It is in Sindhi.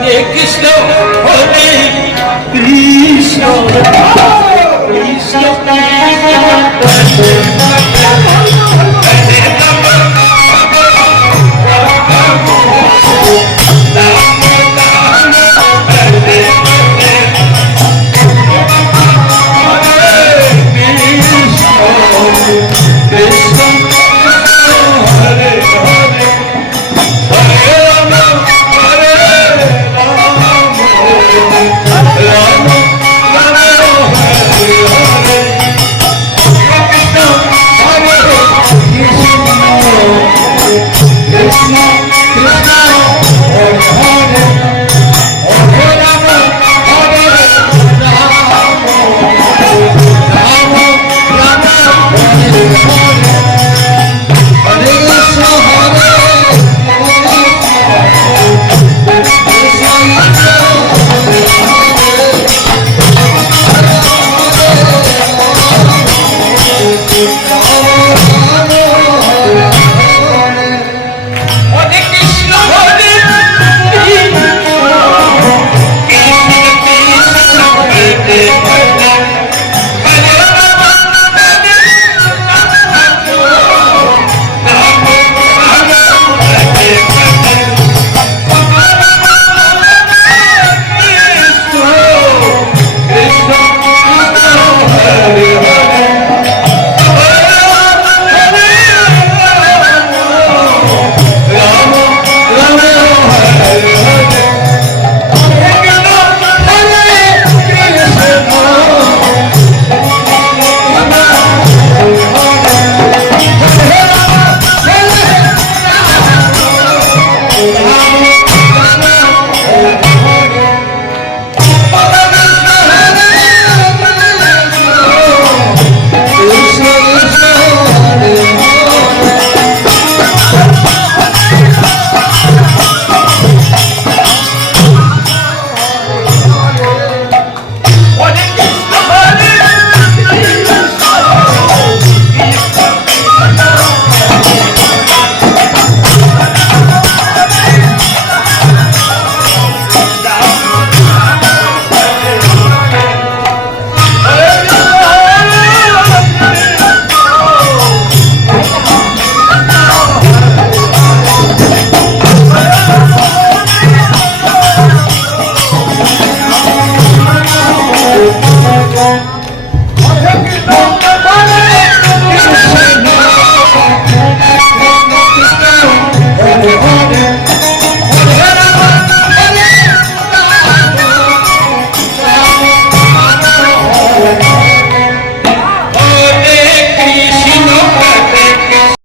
Krishna, Krishna.